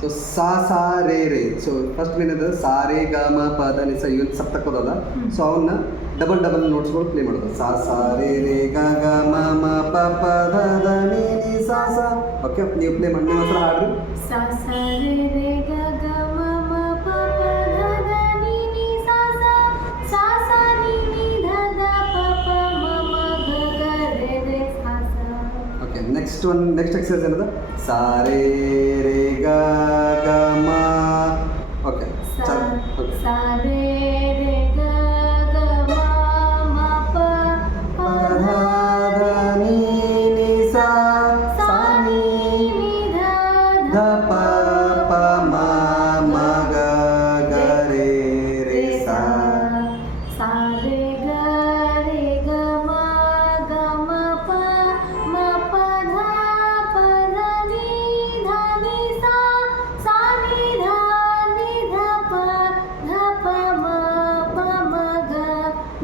So ಸಾ ರೇ ರೇ. So first ಏನಿದೆ ಸಾ ರೇ ಗ ಮ ಪ ದ ನಿ ಸ ಇವನ್ ಸಪ್ತಕೋದಲ್ಲ. ಸೊ ಅವನ್ನ ಡಬಲ್ ನೋಟ್ಸ್ಗಳು ಪ್ಲೇ ಮಾಡೋದು. ಸಾ ರೇ ರೇ ಗ ಗ ಮ ಮ ಪ ಪ ದ ದ ನಿ ನಿ ಸಾ. ಓಕೆ, ನೀವು ಪ್ಲೇ ಮಾಡಿ, ನೀವು ಹತ್ರ ಹಾಡ್ರಿ. ಸಾ ರೇ ರೇ ಗ ಗ ಮ ಮ ಪ ಪ ದ ದ ನಿ ನಿ ಸಾ ನಿ ನಿ ಧ ದ ಪ ಪ ಮ ಮ ಗ ಗ ರೇ ರೇ ಸಾ. ಓಕೆ, ನೆಕ್ಸ್ಟ್ ಎಕ್ಸರ್ಸೈಸ್ ಏನದ? ಸಾ ರೇ ರೇ ಗ ಗ ಮ. Okay, okay. ಸಾ ರೇ ರೇ ಗ ಗ ಮ ಮ ಪ ಪ ಧ ದ ನಿ ನಿ ಸಾ ನಿ ನಿ ಧ ಧ ಪ ಪ ಮ ಮ ಗ ಗ ರೇ ರೇ ಸಾ. ಸಾ ರೇ ಗ ಮ ಗ ಮ ಪ ಧ ದ ನಿ ಸಾ ನಿ ಧ ಪ ಮ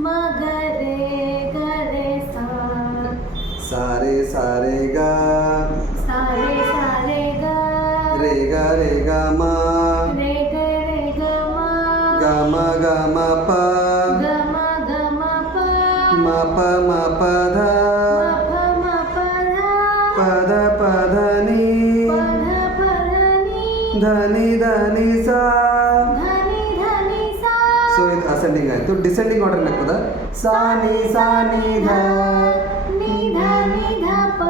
ಮ ಗ ರೇ ಸಾ. ಸಾ ರೇ ಗ ರೇ ಗ ಮ ಗ ಮ ಪ ಮ ಪ ಧ ಪ ದ ನಿ ಧ ನಿ ಸಾ. ಸೊ ಇದು ಅಸೆಂಡಿಂಗ್ ಆಯಿತು. ಡಿಸೆಂಡಿಂಗ್ ಆರ್ಡರ್ ಆಗ್ತದ. ಸಾ ನಿ ಧ ನಿ ಧ ಪ